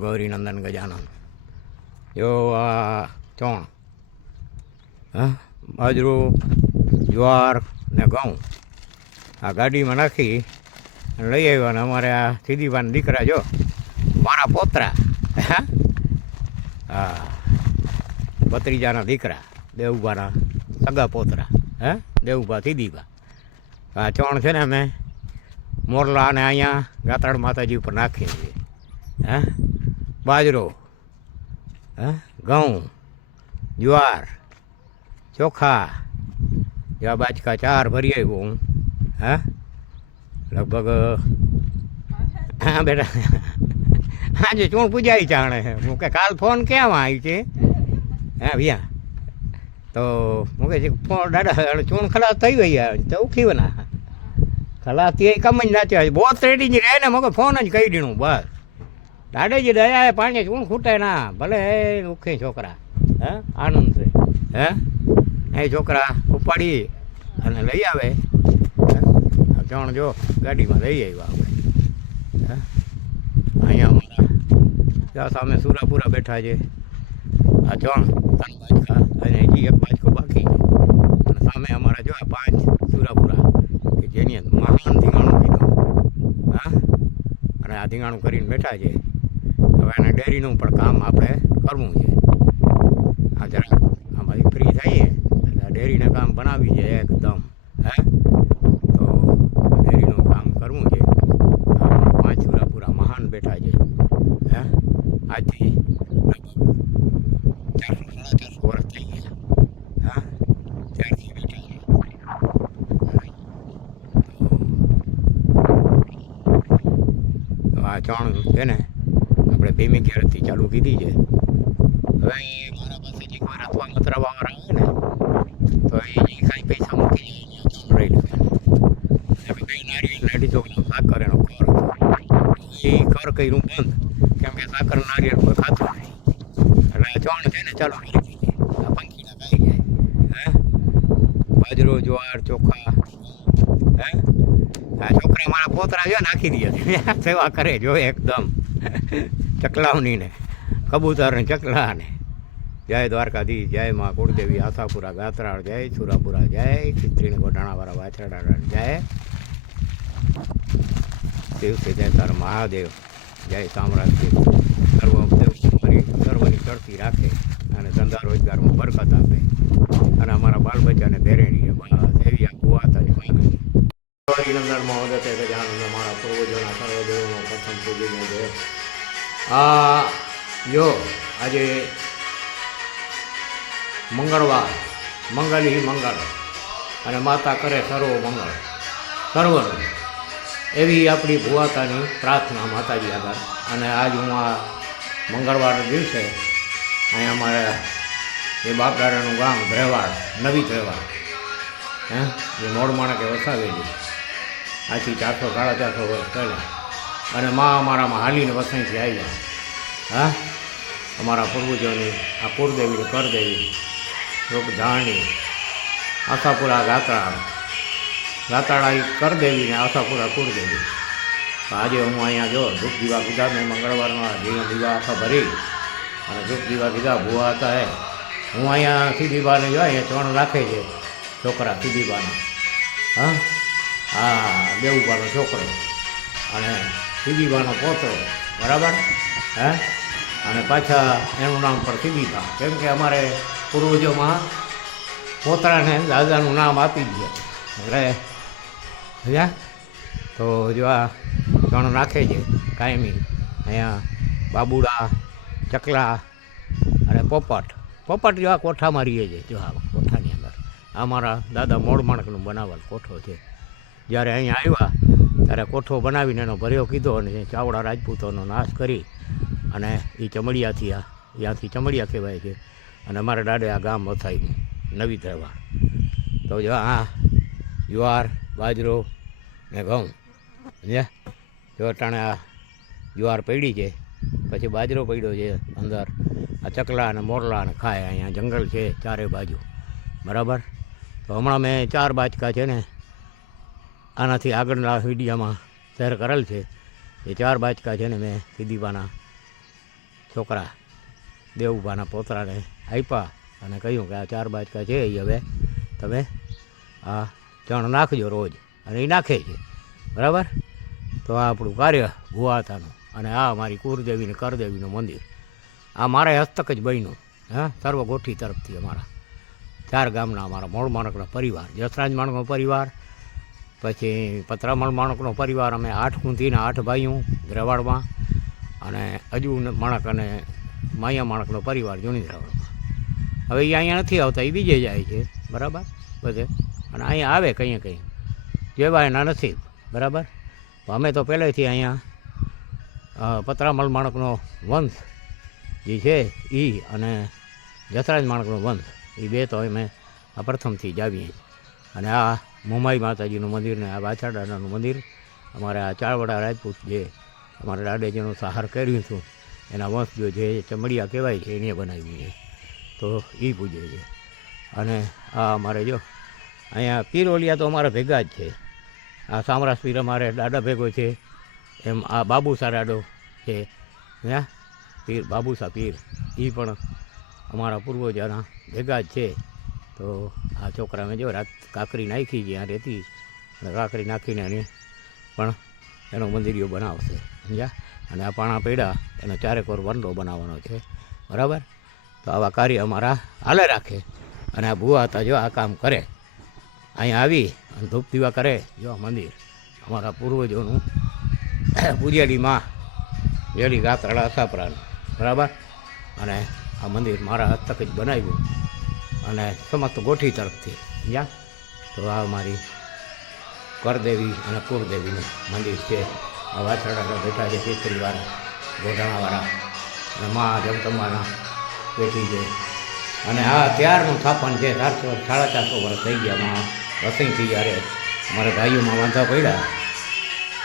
ગૌરીનંદન ગજાનન જો આ ચોણ હા બાજરું જ્વાર ને ઘઉં આ ગાડીમાં નાખી અને લઈ આવ્યા ને અમારે આ સીધીભાઈના દીકરા જો મારા પોતરા હા ભત્રીજાના દીકરા દેવુભાના સગા પોતરા હે દેવુભા સીધીભા આ ચોણ છે ને અમે મોરલા અને અહીંયા ગાતાળ માતાજી ઉપર નાખીએ છીએ હે બાજરો હે ઘઉં જ્વાર ચોખા જેવા બાચકા 4 ભરી આવ્યો હું હે લગભગ હા બેટા આજે ચૂણ પૂજાઈ જાણે હું કે કાલ ફોન ક્યાં આવી છે હે ભૈયા તો હું કહે ફોન દાદા ચૂણ ખલાસ થઈ ગઈ તો ઉખીવના ખલાસ તે કમ જ નાચ્યા બહુ રેડી જ રહે ને મગર ફોન જ કહી દીધું બસ દાદાજી દયા પાણી ચૂણ ખૂટે ના ભલે ઉખી છોકરા હે આનંદ છે હે એ છોકરા ઉપાડી અને લઈ આવે ચણ જો ગાડીમાં લઈ આવ્યા આપણે અહીંયા અમારા ત્યાં સામે સુરાપુરા બેઠા છે આ ચણ 3 બાજકા અને હજી 1 બાજકો બાકી છે અને સામે અમારા જો 5 સુરાપુરા કે જેની મહાન ધીંગાણું કીધું હા અને આ ધીંગાણું કરીને બેઠા છે હવે એને ડેરીનું પણ કામ આપણે કરવું છે આ જરા આમાંથી ફ્રી થઈએ એટલે ડેરીને કામ બનાવી છે એકદમ હે તો ડેરીનું કામ કરવું છે 5 સુરાપુરા મહાન બેઠા છે હે આજથી લગભગ 400-450 વર્ષ થઈ ગયા હા ત્યારથી બેઠા છે તો આ ચણ છે ને આપણે ભીમી ક્યારથી ચાલુ કીધી છે હવે મારા પાસે જે કોઈ રથવા મતરાવાળા આવે ને તો એ કાંઈ પૈસા મૂકી રહી લે બે નારિયેળ અઢી ચોકનો સાકર એનો કર હતો એ કર કર્યું બંધ કેમ કે સાકર નારિયેળ કોઈ ખાતું નહીં એટલે ચણ છે ને ચાલુ કરી દીધી આ પંખીના ખાઈ જાય હે બાજરો જ્વાર ચોખા હે આ છોકરા મારા પોતરા જો નાખી દે સેવા કરે જો એકદમ ચકલાવની ને કબૂતર ને ચકલા ને જય દ્વારકાધીશ જય મા કુળદેવી આશાપુરા ગાત્રાળ જય સુરાપુરા જય ખીચડીને ગોઢાણાવાળા વાછરડા જય શિવ સિદ્ધેશ્વર મહાદેવ જય સામ્રાજ સર્વદેવ સર્વની ચડતી રાખે અને ધંધા રોજગારમાં બરકત આપે અને અમારા બાળ બચ્ચાને ધેરેણીએ બસ એવી આ ગુવાતાની માંગણી ગૌરીનંદનમાં વધતે ગજાનંદ અમારા પૂર્વજોના સર્વદેવનો પ્રથમ પૂજીને છે આ જો આજે મંગળવાર મંગલી મંગળ અને માતા કરે સર્વ મંગળ સર્વનું એવી આપણી ભુવાતાની પ્રાર્થના માતાજી આગળ અને આજ હું આ મંગળવાર દિવસે અહીંયા અમારે એ બાપદાદાનું ગામ ધ્રેવાડ નવી ધ્રેવાડ હે જે મોડ માણકે વસાવેલી આજથી 400-450 વર્ષ પહેલાં અને મા અમારામાં હાલીને વસાઈથી આવ્યા હા અમારા પૂર્વજોની આ કુળદેવી કરદેવી લોકધાણી આશાપુરા ગાતાળા કરદેવી ને આશાપુરા કુળદેવી આજે હું અહીંયા જો ધૂપ દીવા કીધા મેં મંગળવારના જીવન દીવા આખા ભરી અને ધૂપ દીવા કીધા ભૂવા હતા હે હું અહીંયા સીધીબાને જો અહીંયા ચણ રાખે છે છોકરા સીધીબાના હા હા દેવુબાનો છોકરો અને સીધીબાનો પોતો બરાબર હે અને પાછા એનું નામ પણ સીધીબા કેમ કે અમારે પૂર્વજોમાં પોતરાને દાદાનું નામ આપી દે એટલે સમજ્યા તો જો આ ચણ નાખે છે કાયમી અહીંયા બાબુડા ચકલા અને પોપટ જો આ કોઠામાં રહીએ છે જો આ કોઠાની અંદર અમારા દાદા મોડ માણકનું બનાવેલ કોઠો છે જ્યારે અહીંયા આવ્યા ત્યારે કોઠો બનાવીને એનો ભર્યો કીધો અને ચાવડા રાજપૂતોનો નાશ કરી અને એ ચમડિયાથી ત્યાંથી ચમડિયા કહેવાય છે અને અમારા દાદે આ ગામ વસાવ્યું નવી ધરવા તો જો આ જ્વાર બાજરો ને ઘઉં સમજ્યા જો ટાણે આ જ્વાર પડી છે પછી બાજરો પડ્યો છે અંદર આ ચકલા અને મોરલા અને ખાય અહીંયા જંગલ છે ચારે બાજુ બરાબર તો હમણાં મેં 4 બાચકા છે ને આનાથી આગળના વિડીયામાં શેર કરેલ છે એ 4 બાચકા છે ને મેં સીધીબાના છોકરા દેવુભાના પોતરાને આપ્યા અને કહ્યું કે આ 4 બાજકા છે એ હવે તમે આ ચણ નાખજો રોજ, અને એ નાખે છે, બરાબર. તો આ આપણું કાર્ય ભુવાતાનું, અને આ અમારી કુળદેવી ને કરદેવીનું મંદિર આ મારે હસ્તક જ બન્યું. હા, સર્વગોઠી તરફથી અમારા 4 ગામના અમારા મૂળ માણકનો પરિવાર, જસરાજ માણકનો પરિવાર, પછી પતરામણ માણકનો પરિવાર, અમે 8 કુંતીના 8 ભાઈઓ દ્રવાડમાં, અને હજુ માણક અને માયા માણકનો પરિવાર જૂની દ્રવાડમાં. હવે એ અહીંયા નથી આવતા, એ બીજે જાય છે, બરાબર, બધે. અને અહીંયા આવે કંઈ કંઈ જેવા એના નસીબ, બરાબર. અમે તો પહેલેથી અહીંયા પતરામલ માણકનો વંશ જે છે એ, અને જસરાજ માણકનો વંશ, એ બે તો અમે આ પ્રથમથી જ આવીએ. અને આ મુંબાઈ માતાજીનું મંદિર ને આ વાછા દાદાનું મંદિર અમારે આ ચાળવડા રાજપૂત જે અમારા દાદાજીનું સહાર કર્યું હતું એના વંશજો જે ચમડિયા કહેવાય છે એને બનાવ્યું છે, તો એ પૂજે છે. અને આ અમારે જો અહીંયા પીરોલિયા તો અમારા ભેગા જ છે. આ સામરાસ પીર અમારે દાદા ભેગો છે, એમ આ બાબુસા દાડો છે, હા, પીર બાબુસા પીર એ પણ અમારા પૂર્વજોના ભેગા જ છે. તો આ છોકરાને જો રાત કાંકરી નાખી જ્યાં રહેતી, અને કાંકરી નાખીને એને પણ એનો મંદિરિયો બનાવશે, સમજ્યા. અને આ પાણા પૈડા એનો 4 કોર વંડો બનાવવાનો છે, બરાબર. તો આવા કાર્ય અમારા હાલે રાખે. અને આ ભુવા હતા જો આ કામ કરે, અહીંયા આવી અને ધૂપ દીવા કરે. જો આ મંદિર અમારા પૂર્વજોનું પૂજેલી માં વેલી ગાત્રાળા આશાપરાનું, બરાબર. અને આ મંદિર મારા હસ્તક જ બનાવ્યું, અને સમસ્ત ગોઠી તરફથી, સમજ્યા. તો આ અમારી કરદેવી અને કુળદેવીનું મંદિર છે. આ વાછરડા બેઠા છે, ખીચડીવાળા, ગોઢાણાવાળા, અને મા જગદંબાના બેઠી છે. અને આ ત્યારનું સ્થાપન છે, 450 વર્ષ થઈ ગયા. માં વસઈથી જ્યારે અમારા ભાઈઓમાં વાંધા પડ્યા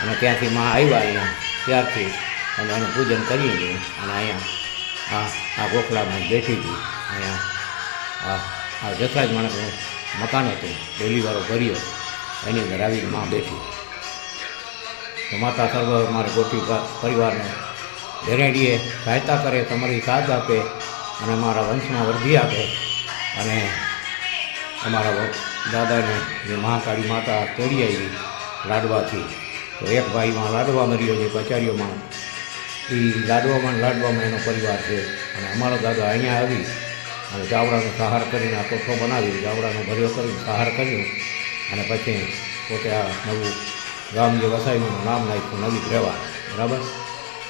અને ત્યાંથી માં આવ્યા અહીંયા, ત્યારથી અમે એનું પૂજન કરીએ છીએ. અને અહીંયા આ ગોખલામાં બેઠી હતી. અહીંયા આ જસરાજ માણસનું મકાન હતું, ડેલીવાળો ભર્યો, એની અંદર આવીને માં બેઠી. તો માતા સર્વ મારે ગોઠી પરિવારને ઘરેડીએ સહાયતા કરે, તમારી સાથ આપે, અને મારા વંશમાં વૃદ્ધિ આપે. અને અમારા દાદાને જે મહાકાળી માતા તેડી આવી લાડવાથી, તો એક ભાઈમાં લાડવા મર્યો છે, કચારીઓમાં એ લાડવામાં એનો પરિવાર છે. અને અમારો દાદા અહીંયા આવી અને ચાવડાનો સહાર કરીને આ કોઠો બનાવી, ચાવડાનો ભર્યો કરીને સહાર કર્યો, અને પછી પોતે આ નવું ગામ જે વસાવ્યું નામ નાખ્યું નવી રહેવા, બરાબર.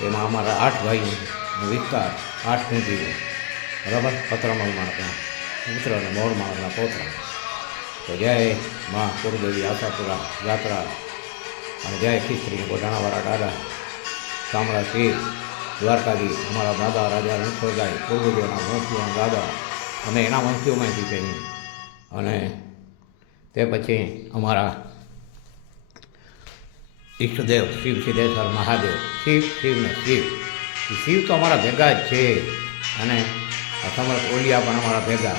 એમાં અમારા 8 ભાઈનો વિસ્તાર, 8 કુંતીઓ, બરાબર. પતરામલ માણકના પુત્ર અને મોર માણકના પોતરા. તો જય મા કુળદેવી આશાપુરા યાત્રા, અને જય ખીચડી ગોઢાણાવાળા દાદા, શામળા શેર, દ્વારકાધીશ, અમારા દાદા રાજા રણછોડરાય, પૂર્વજોના વંશીઓના દાદા, અમે એના વંશીઓમાંથી છીએ. અને તે પછી અમારા ઈષ્ટદેવ શિવ સિદ્ધેશ્વર મહાદેવ, શિવ ને શિવ તો અમારા ભેગા જ છે. અને સમર્થ ઓલિયા પણ અમારા ભેગા.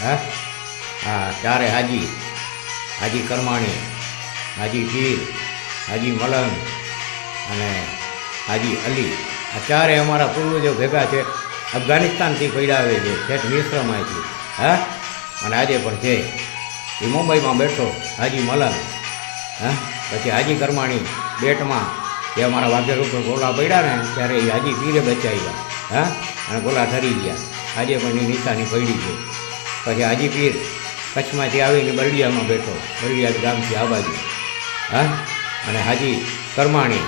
હા, 4 હાજી કરમાણી, હાજી પીર, હાજી મલંગ અને હાજી અલી, આ 4 અમારા પૂર્વજો ભેગા છે. અફઘાનિસ્તાનથી પડ્યા આવે છે, છેક મિશ્રમાંથી. હા, અને આજે પણ છે. એ મુંબઈમાં બેઠો હાજી મલંગ, પછી હાજી કરમાણી બેટમાં, એ અમારા વાઘેર ઉપર ગોલા પડ્યા ને ત્યારે એ હાજી પીરે બચાવ્યા, અને ગોલા ઠરી ગયા. આજે પણ એ નિશાની પડી છે. પછી હાજી પીર કચ્છમાંથી આવીને બરડિયામાં બેઠો, બરડિયા ગામથી આ બાજુ. અને હાજી કરમાણી,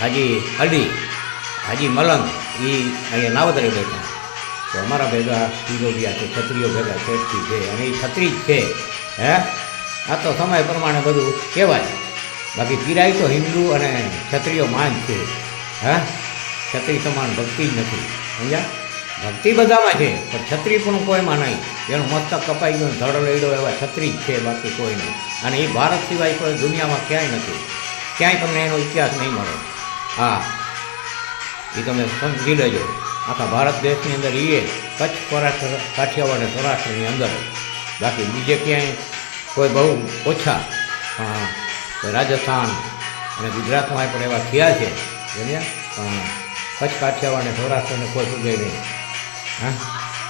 હાજી અલી, હાજી મલંગ એ અહીંયા નાવદરે બેઠા. તો અમારા ભેગા પીરોલિયા છે, છત્રીઓ ભેગા છેટથી છે, અને એ છત્રી જ છે. આ તો સમય પ્રમાણે બધું કહેવાય. બાકી પીરાય તો હિન્દુ અને ક્ષત્રિય માન છે. ક્ષત્રિય સમાન ભક્તિ જ નથી, સમજ્યા. ભક્તિ બધામાં છે, પણ ક્ષત્રિય પણ કોઈમાં નહીં. એનું મસ્તક કપાઈ ગયું, ધડ લઈડો એવા ક્ષત્રિય જ છે, બાકી કોઈ નહીં. અને એ ભારત સિવાય કોઈ દુનિયામાં ક્યાંય નથી, ક્યાંય તમને એનો ઇતિહાસ નહીં મળે. હા, એ તમે સમજી લેજો. આખા ભારત દેશની અંદર એ કચ્છ, કાઠિયાવાડ અને સૌરાષ્ટ્રની અંદર, બાકી બીજે ક્યાંય કોઈ બહુ ઓછા. રાજસ્થાન અને ગુજરાતમાં પણ એવા થયા છે, સમજ્યા. પણ કચ્છ કાઠિયાવાડ અને સૌરાષ્ટ્રને કોઈ પૂજે નહીં. હા,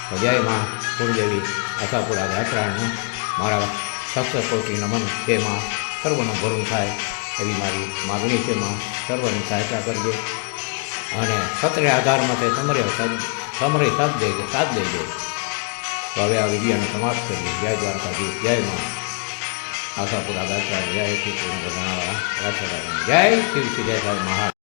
તો જય માં કુળદેવી આશાપુરા યાત્રાનું મારા સપ્તકોટી નમન છે. માં સર્વનું ભરું થાય એવી મારી માગણી છે. માં સર્વની સહાયતા કરજે અને સત્રે આધારમાં તે સમરે સાથ દેજે. તો હવે આ વિડીયોને સમાપ્ત કરીએ. જય દ્વારકાધીશ, જય માં આશાપુરા યાત્રા, જય શ્રી કૃષ્ણ, જય શિવ, જય સાંઈ મહારાજ.